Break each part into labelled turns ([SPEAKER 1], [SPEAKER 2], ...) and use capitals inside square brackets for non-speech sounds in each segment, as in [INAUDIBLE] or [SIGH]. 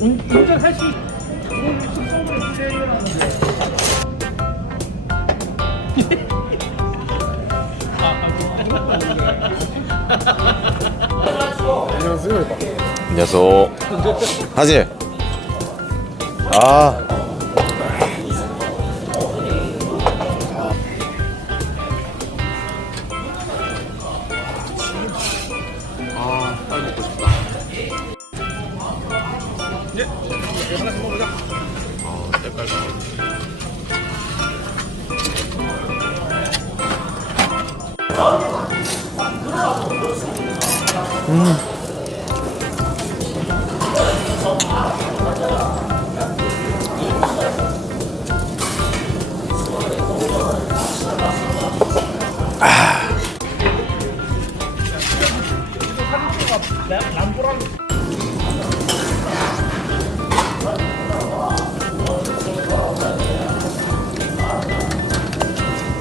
[SPEAKER 1] 운, 운전할 수 있... 그런 숙성도를 주제라는데
[SPEAKER 2] 안녕하세요.
[SPEAKER 3] 안녕하세요. 하지. 아.
[SPEAKER 2] 아,
[SPEAKER 1] 이제 이거 하나씩 먹어보자
[SPEAKER 2] 아, 색깔 봐.
[SPEAKER 1] 람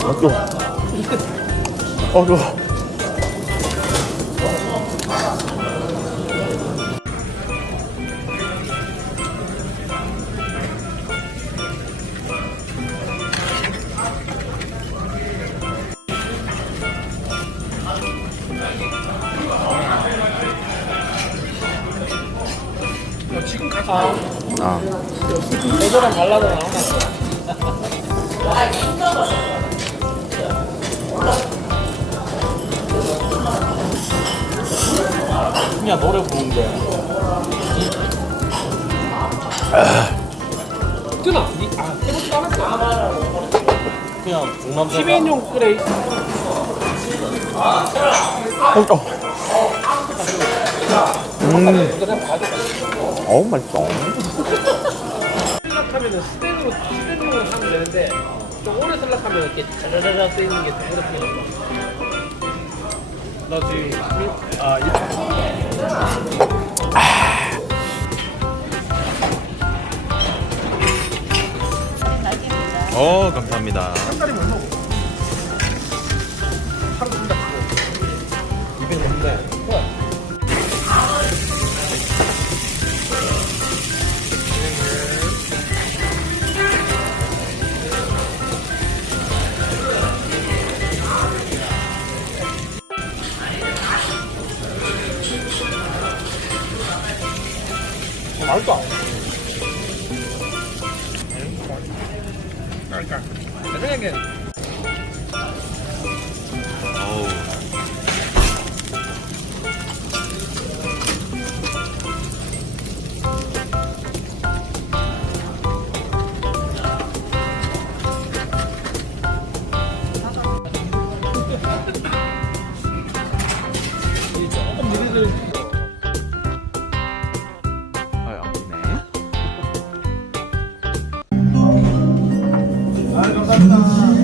[SPEAKER 3] 어, 좋아. 어, 좋아.
[SPEAKER 1] 지금 가서 아,
[SPEAKER 3] 아.
[SPEAKER 1] 예전랑 달라도 나오나 그냥 노래 부르는데. 뜨나? 니, 아, 해보지도 않았어 그냥 중남자 티벤용 그래
[SPEAKER 3] 어우, 맛있어.
[SPEAKER 1] 슬락하면은 스텐으로 스텐으로 하면 되는데 좀 오래 슬락하면 이렇게 자자자자 쓰이는 게 그렇게 나 지금 미- 아 이-
[SPEAKER 3] 어, 감사합니다.
[SPEAKER 1] 못 먹어 하루 쓴다 그거 200 넘는데 맛있다. 그러니까 내 생각엔
[SPEAKER 3] 어우.
[SPEAKER 1] 이 조금 느리들
[SPEAKER 3] 嗯。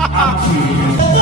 [SPEAKER 3] I'm [LAUGHS]